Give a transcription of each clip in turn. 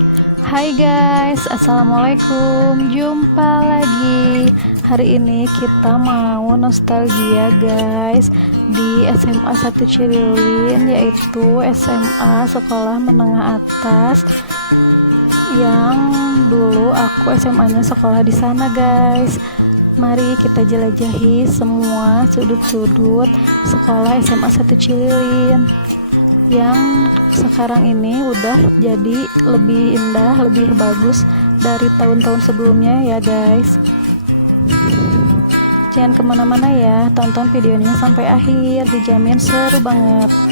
Hai guys, assalamualaikum. Jumpa lagi. Hari ini kita mau nostalgia guys di SMA 1 Cililin, yaitu SMA Sekolah Menengah Atas yang dulu aku SMA-nya sekolah di sana guys. Mari kita jelajahi semua sudut-sudut sekolah SMA 1 Cililin yang sekarang ini udah jadi lebih indah, lebih bagus dari tahun-tahun sebelumnya ya guys. Jangan kemana-mana ya, tonton videonya sampai akhir, dijamin seru banget.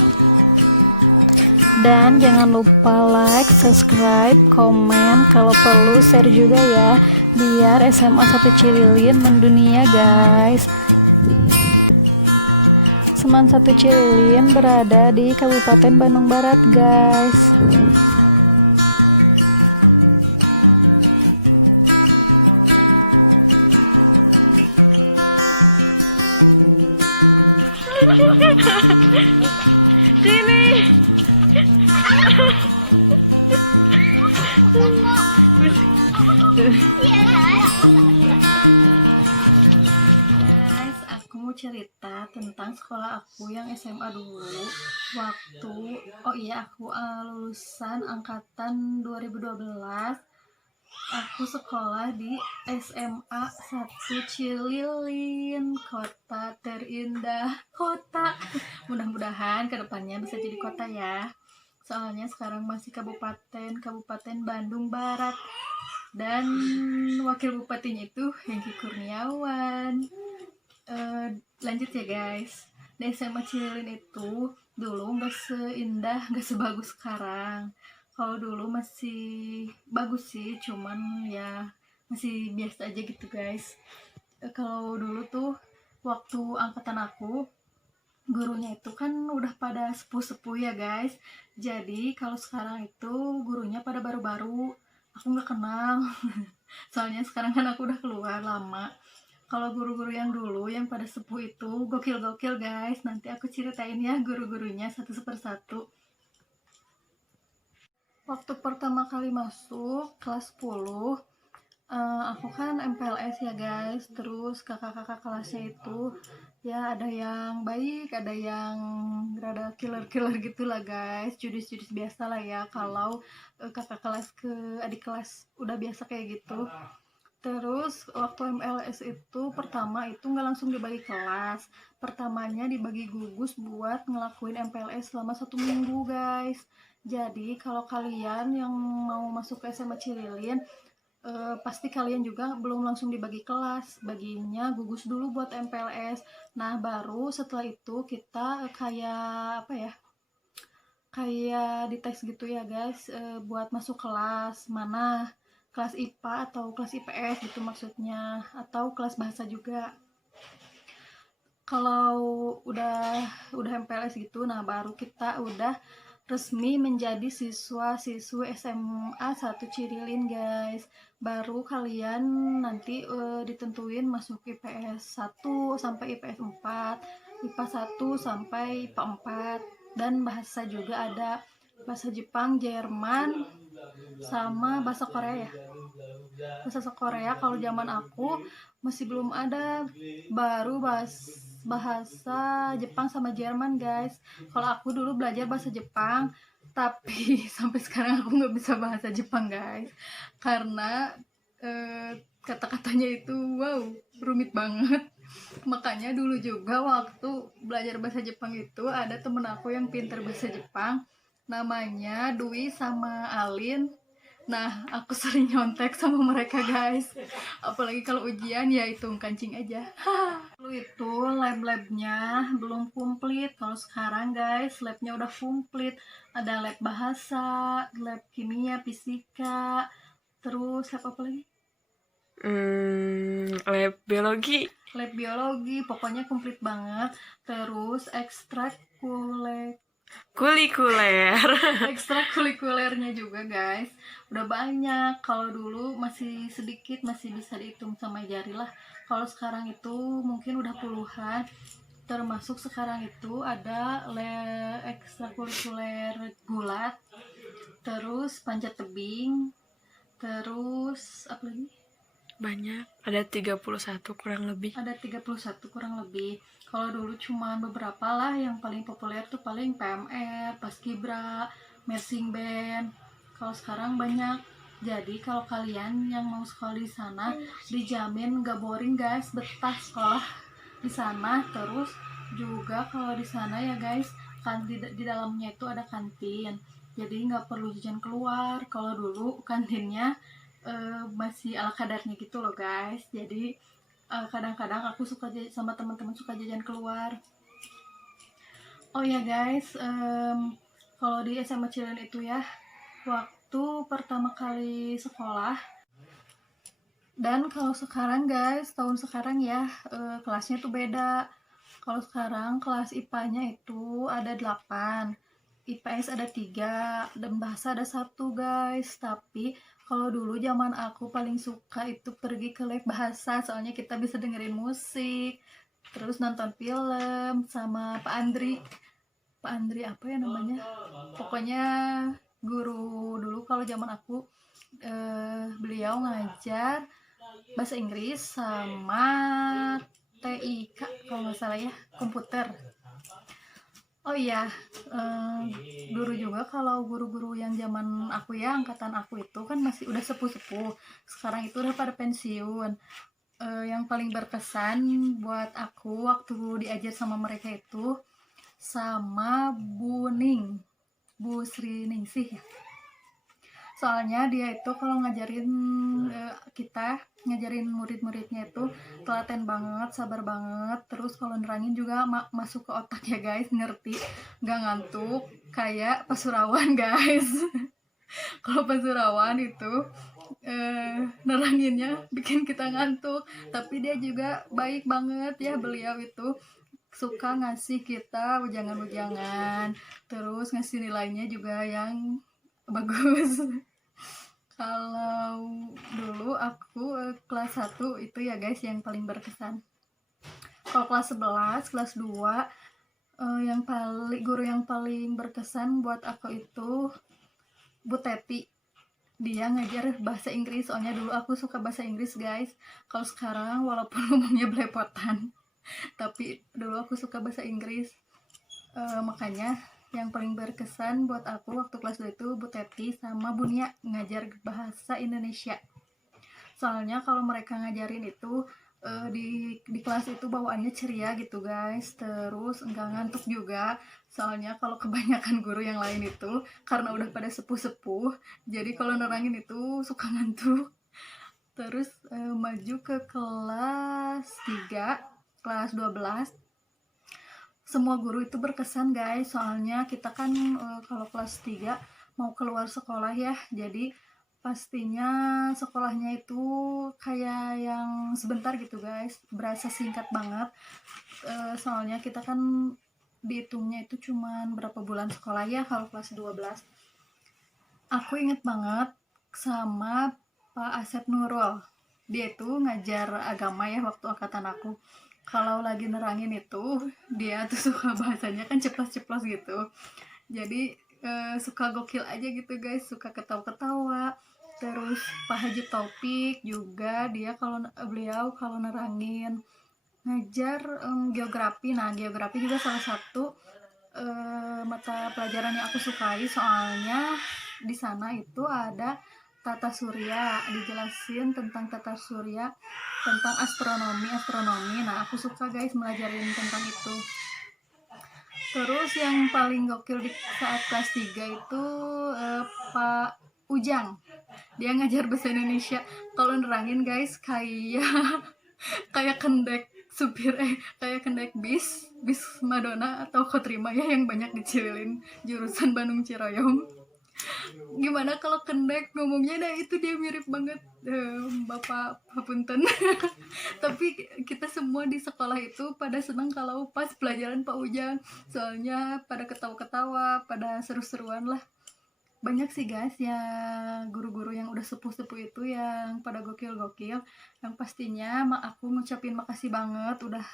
Dan jangan lupa like, subscribe, komen, kalau perlu share juga ya, biar SMA 1 Cililin mendunia guys. SMA 1 Cililin berada di Kabupaten Bandung Barat guys. Aku mau cerita tentang sekolah aku yang SMA dulu. Aku lulusan angkatan 2012. Aku sekolah di SMA 1 Cililin, kota terindah kota. Mudah-mudahan kedepannya bisa jadi kota ya. Soalnya sekarang masih Kabupaten Bandung Barat. Dan wakil bupatinya itu Hengki Kurniawan. Lanjut ya guys. Di SMA Cililin itu dulu nggak seindah, nggak sebagus sekarang. Kalau dulu masih bagus sih, cuman ya masih biasa aja gitu guys. Kalau dulu tuh waktu angkatan aku, gurunya itu kan udah pada sepuh-sepuh ya guys. Jadi kalau sekarang itu gurunya pada baru-baru, aku nggak kenal. Soalnya sekarang kan aku udah keluar lama. Kalau guru-guru yang dulu yang pada sepuh itu gokil-gokil guys. Nanti aku ceritain ya guru-gurunya satu persatu. Waktu pertama kali masuk kelas 10, aku kan MPLS ya guys. Terus kakak-kakak kelasnya itu ya ada yang baik, ada yang rada killer-killer gitulah guys. Judis-judis biasa lah ya kalau kakak kelas ke adik kelas udah biasa kayak gitu. Terus waktu MLS itu pertama itu nggak langsung dibagi kelas. Pertamanya dibagi gugus buat ngelakuin MPLS selama 1 minggu guys. Jadi kalau kalian yang mau masuk ke SMA Cililin, pasti kalian juga belum langsung dibagi kelas, baginya gugus dulu buat MPLS. Nah baru setelah itu kita kayak apa ya, kayak dites gitu ya guys, buat masuk kelas mana, kelas IPA atau kelas IPS gitu maksudnya, atau kelas bahasa juga. Kalau udah MPLS gitu, nah baru kita udah resmi menjadi siswa-siswi SMA 1 Cililin guys. Baru kalian nanti ditentuin masuk IPS 1 sampai IPS 4, IPA 1 sampai IPA 4, dan bahasa juga ada bahasa Jepang, Jerman, sama bahasa Korea ya. Bahasa Korea kalau zaman aku masih belum ada, baru bahasa Jepang sama Jerman guys. Kalau aku dulu belajar bahasa Jepang, tapi sampai sekarang aku nggak bisa bahasa Jepang guys, karena kata-katanya itu wow rumit banget. Makanya dulu juga waktu belajar bahasa Jepang itu ada temen aku yang pinter bahasa Jepang, namanya Dwi sama Alin. Nah, aku sering nyontek sama mereka guys. Apalagi kalau ujian ya hitung kancing aja. Dulu itu lab-labnya belum komplit. Kalau sekarang guys, labnya udah komplit. Ada lab bahasa, lab kimia, fisika, terus apa lagi? Lab biologi. Lab biologi, pokoknya komplit banget. Terus Kulikuler. ekstrakurikulernya juga guys udah banyak. Kalau dulu masih sedikit, masih bisa dihitung sama jari lah. Kalau sekarang itu mungkin udah puluhan. Termasuk sekarang itu ada ekstrakurikuler gulat, terus panjat tebing, terus apa lagi? Banyak, ada 31 kurang lebih. Ada 31 kurang lebih. Kalau dulu cuma beberapa lah, yang paling populer tuh paling PMR, Paskibra, Marching Band. Kalau sekarang banyak. Jadi kalau kalian yang mau sekolah di sana, dijamin gak boring guys, betah sekolah di sana. Terus juga kalau di sana ya guys, kan di dalamnya itu ada kantin. Jadi nggak perlu jajan keluar. Kalau dulu kantinnya masih ala kadarnya gitu loh guys. Jadi kadang-kadang aku suka sama teman-teman suka jajan keluar. Oh ya guys, kalau di SMA Cileun itu ya, waktu pertama kali sekolah, dan kalau sekarang guys, tahun sekarang ya, kelasnya tuh beda. Kalau sekarang kelas IPA-nya itu ada 8, IPS ada 3, dan bahasa ada 1 guys. Tapi kalau dulu zaman aku paling suka itu pergi ke lab bahasa, soalnya kita bisa dengerin musik, terus nonton film sama Pak Andri. Pak Andri apa ya namanya? Pokoknya guru dulu kalau zaman aku, beliau ngajar bahasa Inggris sama TIK kalau nggak salah ya, komputer. Oh iya, guru juga kalau guru-guru yang zaman aku ya, angkatan aku itu kan masih udah sepuh-sepuh. Sekarang itu udah pada pensiun. Yang paling berkesan buat aku waktu diajar sama mereka itu sama Bu Ning, Bu Sri Ningsih ya. Soalnya dia itu kalau ngajarin kita, ngajarin murid-muridnya itu telaten banget, sabar banget. Terus kalau nerangin juga masuk ke otak ya guys, ngerti, nggak ngantuk kayak Pasurawan guys. Kalau Pasurawan itu neranginnya bikin kita ngantuk, tapi dia juga baik banget ya. Beliau itu suka ngasih kita ujangan-ujangan, terus ngasih nilainya juga yang bagus. Kalau dulu aku kelas 1 itu ya guys yang paling berkesan. Kalau kelas 11, kelas 2, yang paling guru yang paling berkesan buat aku itu Bu Teti. Dia ngajar bahasa Inggris, soalnya dulu aku suka bahasa Inggris guys. Kalau sekarang walaupun ngomongnya belepotan, tapi dulu aku suka bahasa Inggris. Makanya yang paling berkesan buat aku waktu kelas 2 itu Bu Teti sama Bu Nia ngajar bahasa Indonesia. Soalnya kalau mereka ngajarin itu di kelas itu bawaannya ceria gitu guys, terus enggak ngantuk juga. Soalnya kalau kebanyakan guru yang lain itu karena udah pada sepuh-sepuh, jadi kalau nerangin itu suka ngantuk. Terus maju ke kelas 3, kelas 12, semua guru itu berkesan guys. Soalnya kita kan kalau kelas 3 mau keluar sekolah ya, jadi pastinya sekolahnya itu kayak yang sebentar gitu guys, berasa singkat banget. Soalnya kita kan dihitungnya itu cuman berapa bulan sekolah ya kalau kelas 12. Aku inget banget sama Pak Asep Nurul, dia itu ngajar agama ya waktu angkatan aku. Kalau lagi nerangin itu dia tuh suka bahasanya kan ceplos-ceplos gitu, jadi suka gokil aja gitu guys, suka ketawa-ketawa. Terus Pak Haji Taufik juga, dia beliau kalau nerangin ngajar geografi. Nah, geografi juga salah satu mata pelajaran yang aku sukai, soalnya di sana itu ada tata surya, dijelasin tentang tata surya, tentang astronomi. Nah, aku suka guys melajarin tentang itu. Terus yang paling gokil di saat kelas 3 itu Pak Ujang. Dia ngajar bahasa Indonesia. Kalau nerangin guys kayak kayak kendek supir kayak kendek bis Madonna atau Kotrima ya, yang banyak dicilin jurusan Bandung Ciroyom. Gimana kalau kendek ngomongnya, nah itu dia mirip banget Bapak Punten. Tapi kita semua di sekolah itu pada senang kalau pas pelajaran Pak Ujang, soalnya pada ketawa-ketawa, pada seru-seruan lah. Banyak sih guys ya, guru-guru yang udah sepuh-sepuh itu yang pada gokil-gokil, yang pastinya aku ngucapin makasih banget udah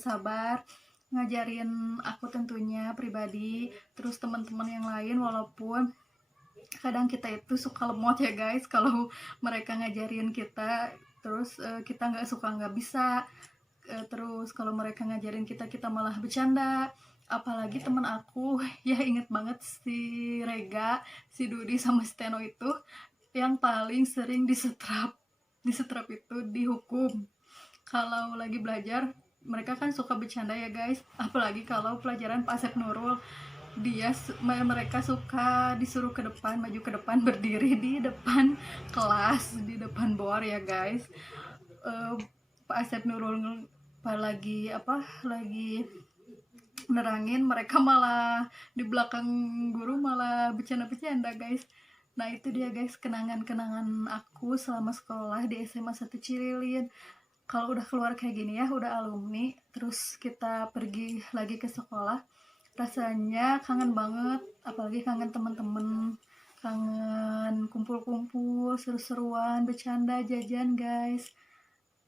sabar ngajarin aku tentunya pribadi, terus teman-teman yang lain. Walaupun kadang kita itu suka lemot ya guys kalau mereka ngajarin kita, terus kita nggak bisa. Terus kalau mereka ngajarin kita, kita malah bercanda. Apalagi temen aku ya, inget banget si Rega, si Dudi sama Steno itu yang paling sering disetrap itu dihukum. Kalau lagi belajar mereka kan suka bercanda ya guys, apalagi kalau pelajaran Pak Asep Nurul, mereka suka disuruh ke depan, maju ke depan, berdiri di depan kelas, di depan bor ya guys. Pak Asep Nurul lagi nerangin, mereka malah di belakang guru malah bercanda-bercanda guys. Nah itu dia guys, kenangan-kenangan aku selama sekolah di SMA 1 Cirilin. Kalau udah keluar kayak gini ya, udah alumni, terus kita pergi lagi ke sekolah, rasanya kangen banget, apalagi kangen teman-teman, kangen kumpul-kumpul, seru-seruan, bercanda, jajan guys.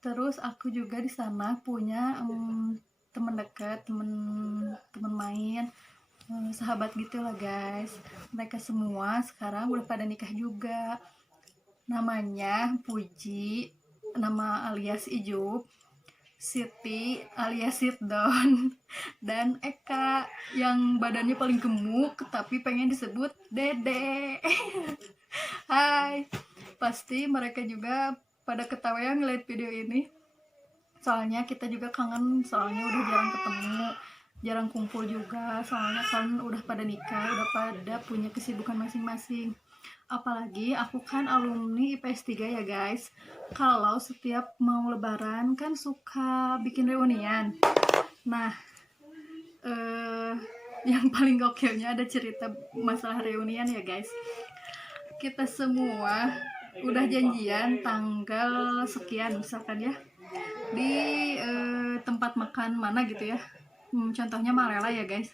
Terus aku juga di sana punya teman dekat, teman main, sahabat gitu lah guys. Mereka semua sekarang udah pada nikah juga. Namanya Puji, nama alias Ijup, Siti alias Sitdon, dan Eka yang badannya paling gemuk tapi pengen disebut Dede. Hai, pasti mereka juga pada ketawa ya ngeliat video ini. Soalnya kita juga kangen, soalnya udah jarang ketemu, jarang kumpul juga, soalnya kan udah pada nikah, udah pada punya kesibukan masing-masing. Apalagi aku kan alumni IPS 3 ya guys. Kalau setiap mau lebaran kan suka bikin reunian. Nah, yang paling gokilnya ada cerita masalah reunian ya guys. Kita semua udah janjian tanggal sekian misalkan ya, di tempat makan mana gitu ya, contohnya Marela ya guys.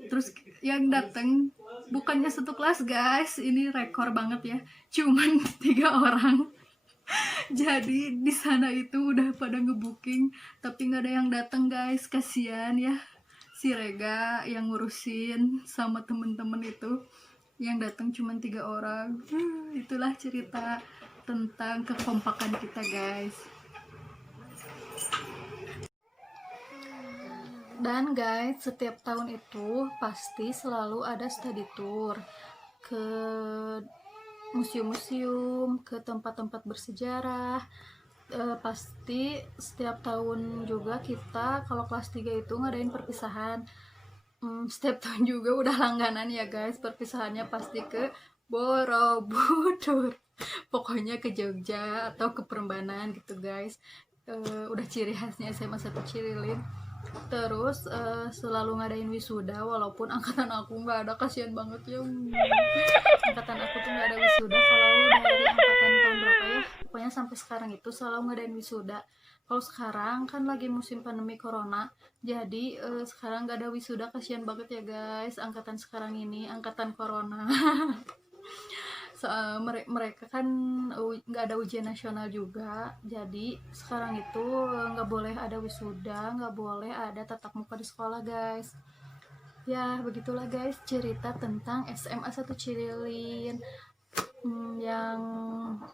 Terus yang dateng bukannya satu kelas guys, ini rekor banget ya, cuman 3 orang. Jadi di sana itu udah pada ngebooking tapi nggak ada yang datang guys, kasihan ya si Rega yang ngurusin sama temen-temen itu, yang datang cuma 3 orang. Itulah cerita tentang kekompakan kita guys. Dan guys, setiap tahun itu pasti selalu ada study tour ke museum-museum, ke tempat-tempat bersejarah. Pasti setiap tahun juga kita kalau kelas 3 itu ngadain perpisahan. Setiap tahun juga udah langganan ya guys, perpisahannya pasti ke Borobudur. Pokoknya ke Jogja atau ke Prambanan gitu guys. Udah ciri khasnya SMA 1 Cirilin. Terus selalu ngadain wisuda, walaupun angkatan aku nggak ada, kasihan banget ya. Angkatan aku tuh nggak ada wisuda. Kalau dari angkatan tahun berapa ya, pokoknya sampai sekarang itu selalu ngadain wisuda. Kalau sekarang kan lagi musim pandemi corona, jadi sekarang nggak ada wisuda, kasihan banget ya guys. Angkatan sekarang ini angkatan corona. Mereka kan nggak ada ujian nasional juga, jadi sekarang itu nggak boleh ada wisuda, nggak boleh ada tatap muka di sekolah guys. Ya begitulah guys cerita tentang SMA 1 Cirilin, yang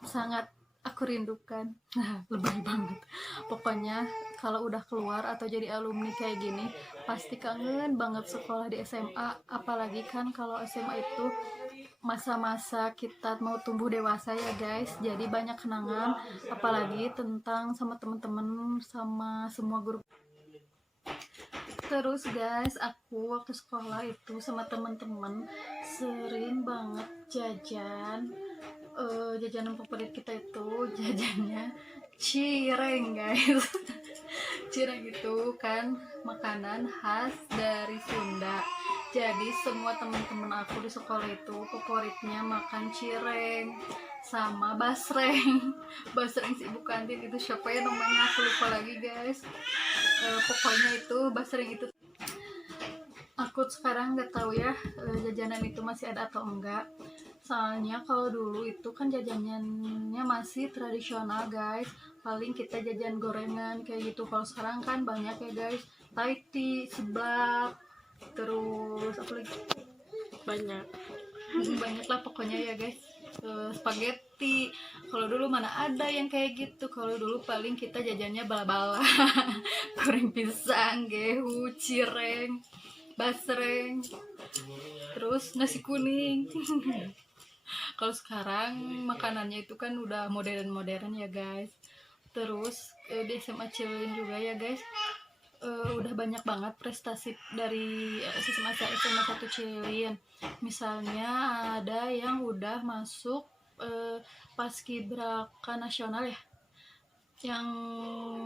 sangat aku rindukan. Nah, lebay banget. Pokoknya kalau udah keluar atau jadi alumni kayak gini, pasti kangen banget sekolah di SMA. Apalagi kan kalau SMA itu masa-masa kita mau tumbuh dewasa ya guys, jadi banyak kenangan, apalagi tentang sama teman-teman, sama semua guru. Terus guys, aku waktu sekolah itu sama teman-teman sering banget jajan. Jajanan favorit kita itu jajannya cireng guys. Cireng itu kan makanan khas dari Sunda, jadi semua teman-teman aku di sekolah itu favoritnya makan cireng sama basreng. Basreng si ibu kantin itu siapa ya namanya, aku lupa lagi guys. Pokoknya itu basreng itu, aku sekarang nggak tahu ya jajanan itu masih ada atau enggak. Soalnya kalau dulu itu kan jajanannya masih tradisional guys, paling kita jajan gorengan kayak gitu. Kalau sekarang kan banyak ya guys, Thai tea, seblak, terus apa lagi, banyak. banyak lah pokoknya ya guys. Spaghetti, kalau dulu mana ada yang kayak gitu. Kalau dulu paling kita jajannya bala-bala goreng pisang, gehu, cireng, basreng, terus nasi kuning. Kalau sekarang makanannya itu kan udah modern-modern ya guys. Terus di SMA Cililin juga ya guys, udah banyak banget prestasi dari SMA 1 Cililin. Misalnya ada yang udah masuk paskibraka nasional ya, yang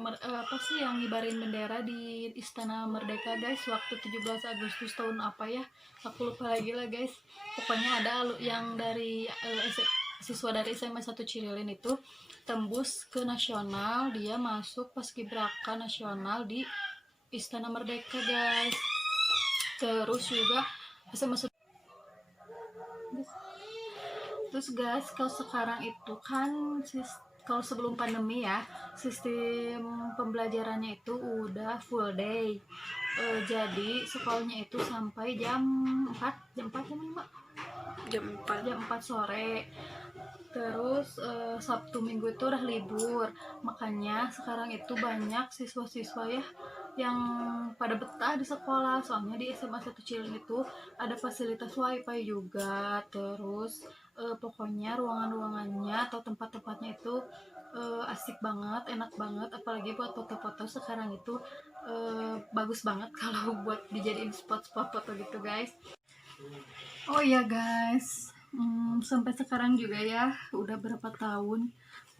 apa sih, yang ngibarin bendera di Istana Merdeka guys, waktu 17 Agustus tahun apa ya, aku lupa lagi lah guys. Pokoknya ada yang dari siswa dari SMA 1 Cililin itu tembus ke nasional, dia masuk paskibraka nasional di Istana Merdeka guys. Terus juga SMA terus guys, kalau sekarang itu kan kalau sebelum pandemi ya, sistem pembelajarannya itu udah full day. Jadi sekolahnya itu sampai jam 4 Jam 4. jam 4 sore. Terus Sabtu Minggu itu udah libur. Makanya sekarang itu banyak siswa-siswa ya yang pada betah di sekolah. Soalnya di SMA 1 Cilin itu ada fasilitas wifi juga. Terus pokoknya ruangan-ruangannya atau tempat-tempatnya itu asik banget, enak banget. Apalagi buat foto-foto sekarang itu bagus banget kalau buat dijadiin spot-spot foto gitu guys. Oh ya guys, sampai sekarang juga ya, udah berapa tahun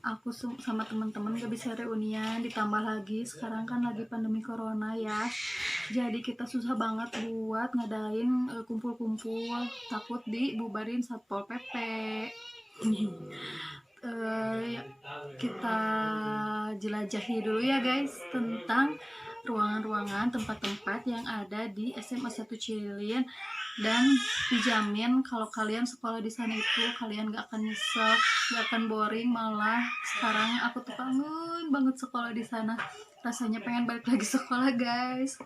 aku sama teman-teman gak bisa reunian. Ditambah lagi sekarang kan lagi pandemi corona ya, jadi kita susah banget buat ngadain kumpul-kumpul, takut dibubarin Satpol PP. Kita jelajahi dulu ya guys tentang ruangan-ruangan, tempat-tempat yang ada di SMA 1 Cililin, dan dijamin kalau kalian sekolah di sana itu kalian gak akan nyesel, gak akan boring. Malah sekarang aku tuh kangen banget sekolah di sana, rasanya pengen balik lagi sekolah guys.